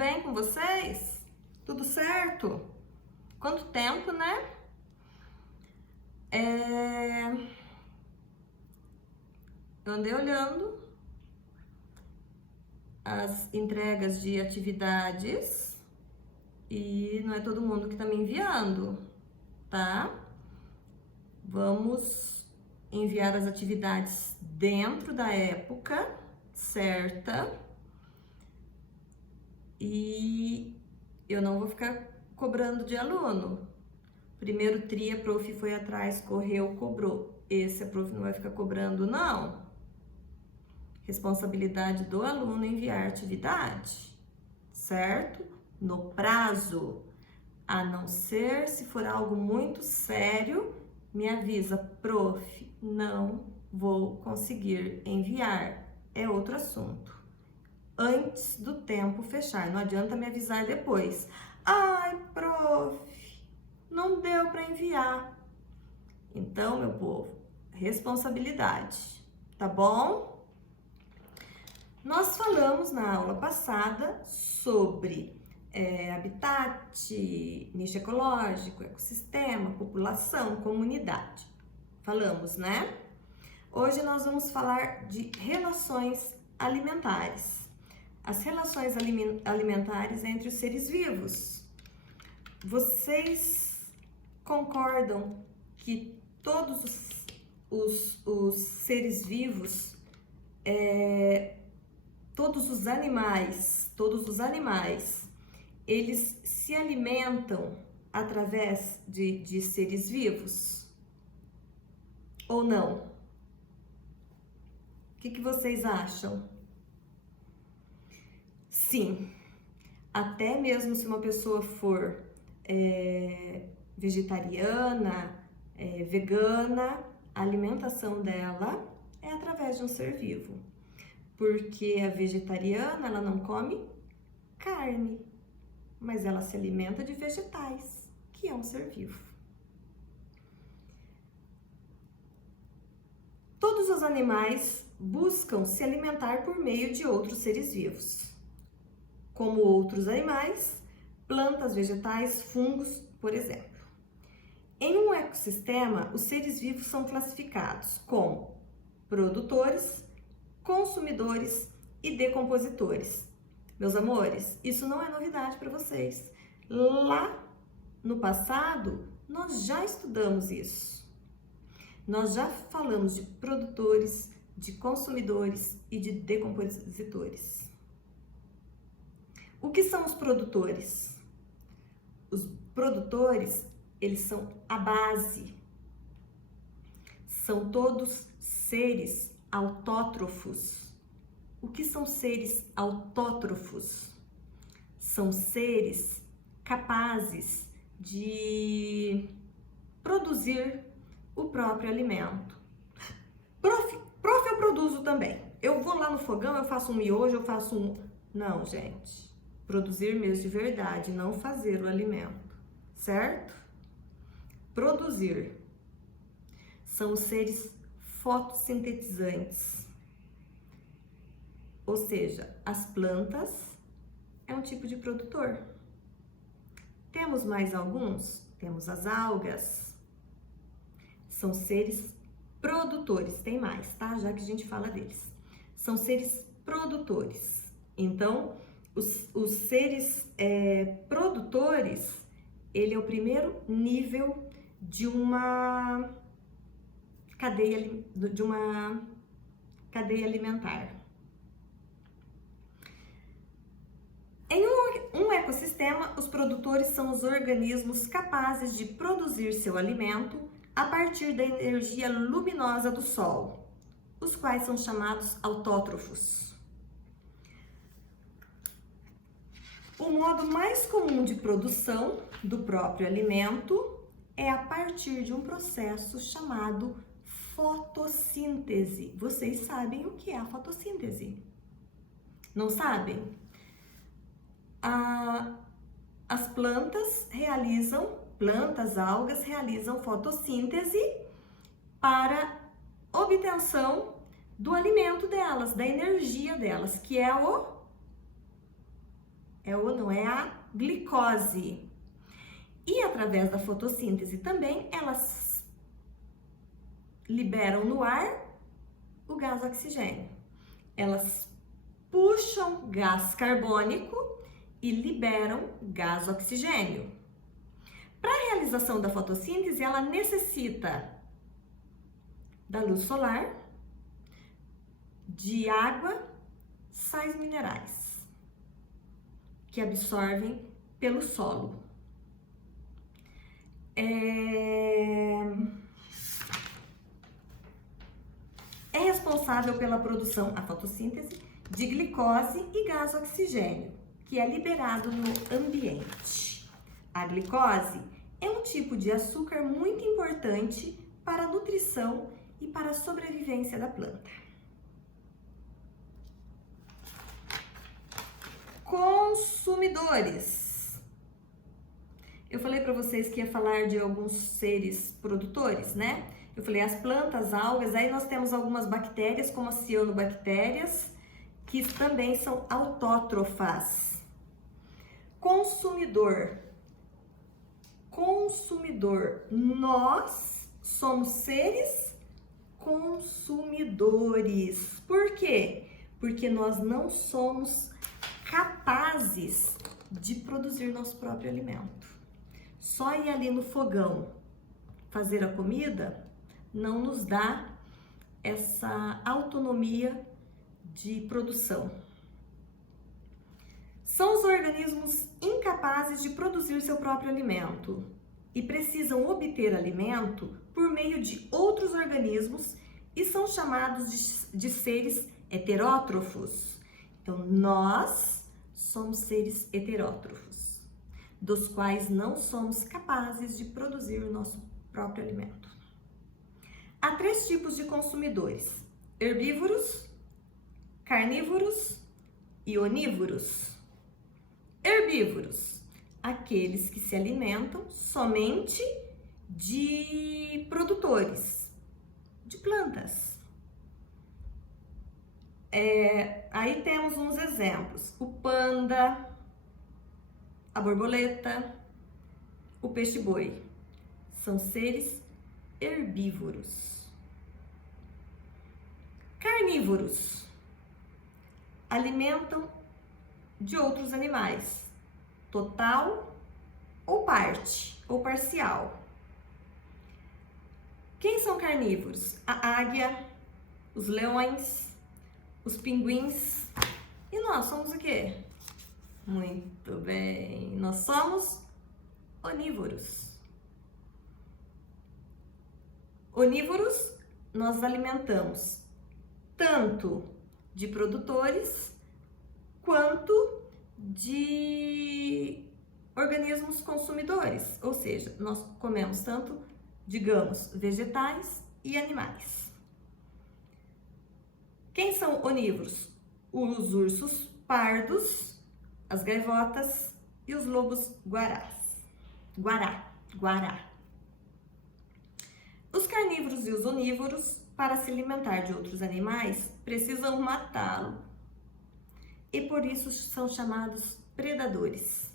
bem com vocês? Tudo certo? Quanto tempo, né? Eu andei olhando as entregas de atividades e não é todo mundo que tá me enviando, tá? Vamos enviar as atividades dentro da época certa e eu não vou ficar cobrando de aluno. Primeiro tri, a prof foi atrás, correu, cobrou. Esse a prof não vai ficar cobrando, não. Responsabilidade do aluno enviar atividade, certo? No prazo, a não ser se for algo muito sério, me avisa, prof, não vou conseguir enviar. É outro assunto. Antes do tempo fechar, não adianta me avisar depois. Ai, prof, não deu para enviar. Então, meu povo, responsabilidade, tá bom? Nós falamos na aula passada sobre habitat, nicho ecológico, ecossistema, população, comunidade. Falamos, né? Hoje nós vamos falar de relações alimentares. As relações alimentares entre os seres vivos. Vocês concordam que todos os seres vivos, todos os animais, eles se alimentam através de seres vivos? Ou não? O que vocês acham? Sim, até mesmo se uma pessoa for vegetariana, vegana, a alimentação dela é através de um ser vivo. Porque a vegetariana, ela não come carne, mas ela se alimenta de vegetais, que é um ser vivo. Todos os animais buscam se alimentar por meio de outros seres vivos, como outros animais, plantas, vegetais, fungos, por exemplo. Em um ecossistema, os seres vivos são classificados como produtores, consumidores e decompositores. Meus amores, isso não é novidade para vocês. Lá no passado, nós já estudamos isso. Nós já falamos de produtores, de consumidores e de decompositores. O que são os produtores? Os produtores, eles são a base. São todos seres autótrofos. O que são seres autótrofos? São seres capazes de produzir o próprio alimento. Prof, eu produzo também. Eu vou lá no fogão, eu faço um miojo, eu faço um... Não, gente. Produzir mesmo de verdade, não fazer o alimento, certo? Produzir. São os seres fotossintetizantes. Ou seja, as plantas é um tipo de produtor. Temos mais alguns? Temos as algas. São seres produtores. Tem mais, tá? Já que a gente fala deles. São seres produtores. Então, os seres produtores, ele é o primeiro nível de uma cadeia alimentar. Em um ecossistema, os produtores são os organismos capazes de produzir seu alimento a partir da energia luminosa do sol, os quais são chamados autótrofos. O modo mais comum de produção do próprio alimento é a partir de um processo chamado fotossíntese. Vocês sabem o que é a fotossíntese? Não sabem? As plantas, algas realizam fotossíntese para obtenção do alimento delas, da energia delas, que é É o não é a glicose. E através da fotossíntese também, elas liberam no ar o gás oxigênio. Elas puxam gás carbônico e liberam gás oxigênio. Para a realização da fotossíntese, ela necessita da luz solar, de água, sais minerais, que absorvem pelo solo. É responsável pela produção, a fotossíntese, de glicose e gás oxigênio, que é liberado no ambiente. A glicose é um tipo de açúcar muito importante para a nutrição e para a sobrevivência da planta. Consumidores. Eu falei para vocês que ia falar de alguns seres produtores, né? Eu falei as plantas, algas, aí nós temos algumas bactérias, como as cianobactérias, que também são autótrofas. Consumidor. Consumidor. Nós somos seres consumidores. Por quê? Porque nós não somos capazes de produzir nosso próprio alimento. Só ir ali no fogão fazer a comida não nos dá essa autonomia de produção. São os organismos incapazes de produzir seu próprio alimento e precisam obter alimento por meio de outros organismos e são chamados de seres heterótrofos. Então, nós somos seres heterótrofos, dos quais não somos capazes de produzir o nosso próprio alimento. Há 3 tipos de consumidores: herbívoros, carnívoros e onívoros. Herbívoros, aqueles que se alimentam somente de produtores, de plantas. Aí temos uns exemplos: o panda, a borboleta, o peixe-boi. São seres herbívoros. Carnívoros alimentam de outros animais, total ou parte ou parcial. Quem são carnívoros? A águia, os leões, os pinguins. E nós somos o quê? Muito bem, nós somos onívoros. Onívoros, nós alimentamos tanto de produtores quanto de organismos consumidores, ou seja, nós comemos tanto, digamos, vegetais e animais. Quem são onívoros? Os ursos pardos, as gaivotas e os lobos guará. Os carnívoros e os onívoros, para se alimentar de outros animais, precisam matá-lo e por isso são chamados predadores.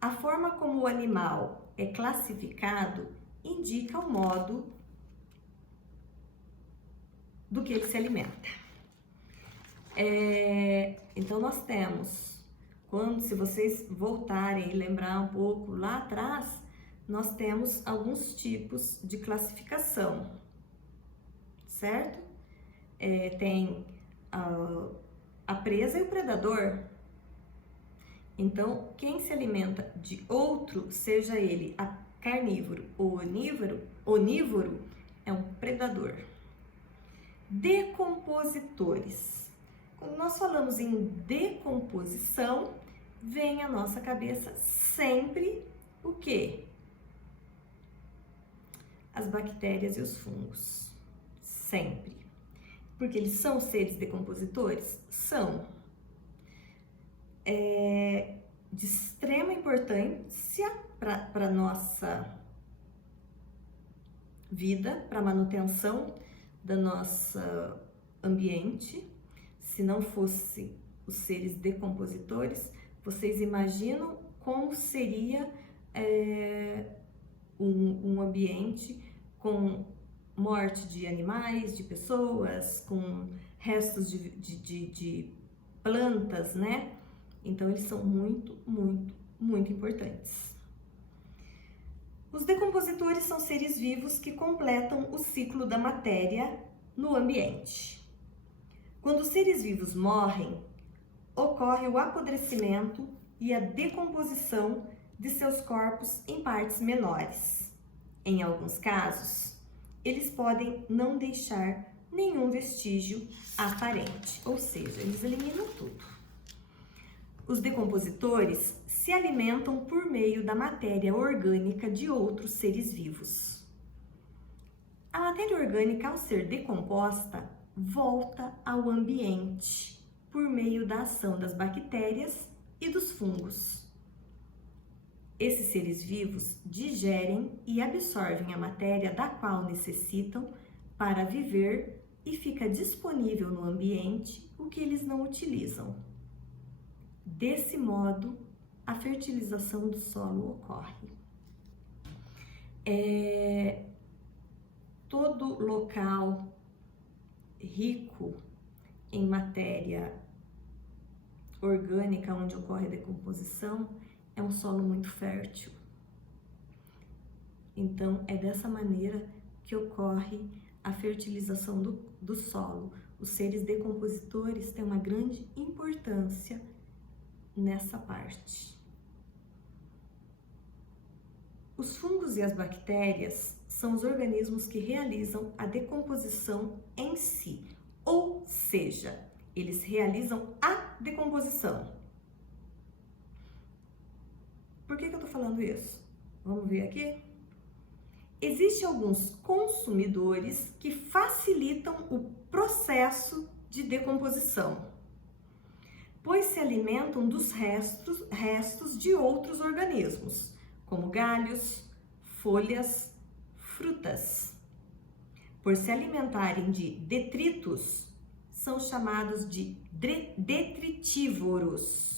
A forma como o animal é classificado indica o modo do que ele se alimenta. Então nós temos, se vocês voltarem e lembrar um pouco lá atrás, nós temos alguns tipos de classificação, certo? Tem a presa e o predador. Então, quem se alimenta de outro, seja ele carnívoro ou onívoro, é um predador. Decompositores. Quando nós falamos em decomposição, vem à nossa cabeça sempre o quê? As bactérias e os fungos. Sempre. Porque eles são seres decompositores? São. De extrema importância para a nossa vida, para a manutenção do nosso ambiente. Se não fosse os seres decompositores, Vocês imaginam como seria um ambiente com morte de animais, de pessoas, com restos de plantas, né? Então, eles são muito, muito, muito importantes. Os decompositores são seres vivos que completam o ciclo da matéria no ambiente. Quando os seres vivos morrem, ocorre o apodrecimento e a decomposição de seus corpos em partes menores. Em alguns casos, eles podem não deixar nenhum vestígio aparente, ou seja, eles eliminam tudo. Os decompositores se alimentam por meio da matéria orgânica de outros seres vivos. A matéria orgânica, ao ser decomposta, volta ao ambiente por meio da ação das bactérias e dos fungos. Esses seres vivos digerem e absorvem a matéria da qual necessitam para viver e fica disponível no ambiente o que eles não utilizam. Desse modo, a fertilização do solo ocorre. Todo local rico em matéria orgânica, onde ocorre a decomposição, é um solo muito fértil. Então, é dessa maneira que ocorre a fertilização do solo. Os seres decompositores têm uma grande importância nessa parte. Os fungos e as bactérias são os organismos que realizam a decomposição em si, ou seja, eles realizam a decomposição. Por que eu tô falando isso? Vamos ver aqui? Existem alguns consumidores que facilitam o processo de decomposição, pois se alimentam dos restos de outros organismos, como galhos, folhas, frutas. Por se alimentarem de detritos, são chamados de detritívoros.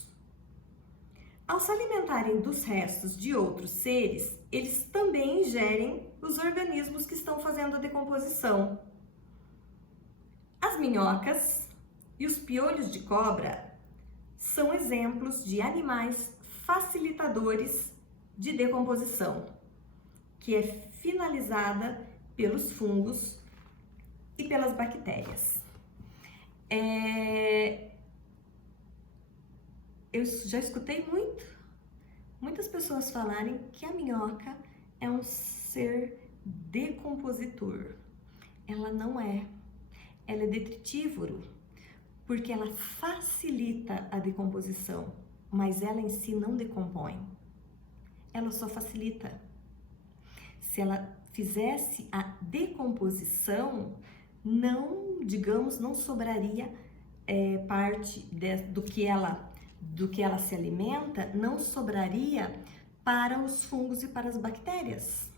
Ao se alimentarem dos restos de outros seres, eles também ingerem os organismos que estão fazendo a decomposição. As minhocas e os piolhos de cobra são exemplos de animais facilitadores de decomposição, que é finalizada pelos fungos e pelas bactérias. Eu já escutei muitas pessoas falarem que a minhoca é um ser decompositor. Ela não é. Ela é detritívoro, porque ela facilita a decomposição, mas ela em si não decompõe. Ela só facilita. Se ela fizesse a decomposição, não sobraria parte do que ela se alimenta, não sobraria para os fungos e para as bactérias.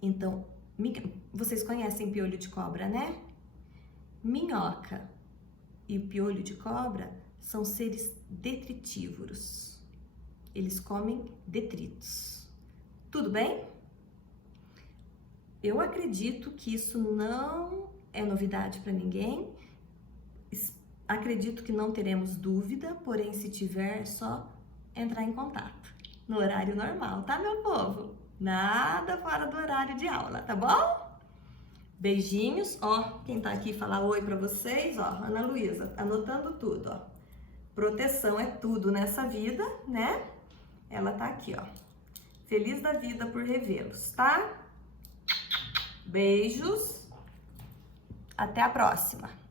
Então, vocês conhecem piolho de cobra, né? Minhoca e o piolho de cobra são seres detritívoros. Eles comem detritos. Tudo bem? Eu acredito que isso não é novidade para ninguém. Acredito que não teremos dúvida, porém, se tiver, é só entrar em contato no horário normal, tá, meu povo? Nada fora do horário de aula, tá bom? Beijinhos, ó, quem tá aqui falar oi pra vocês, ó, Ana Luísa, anotando tudo, ó. Proteção é tudo nessa vida, né? Ela tá aqui, ó. Feliz da vida por revê-los, tá? Beijos. Até a próxima.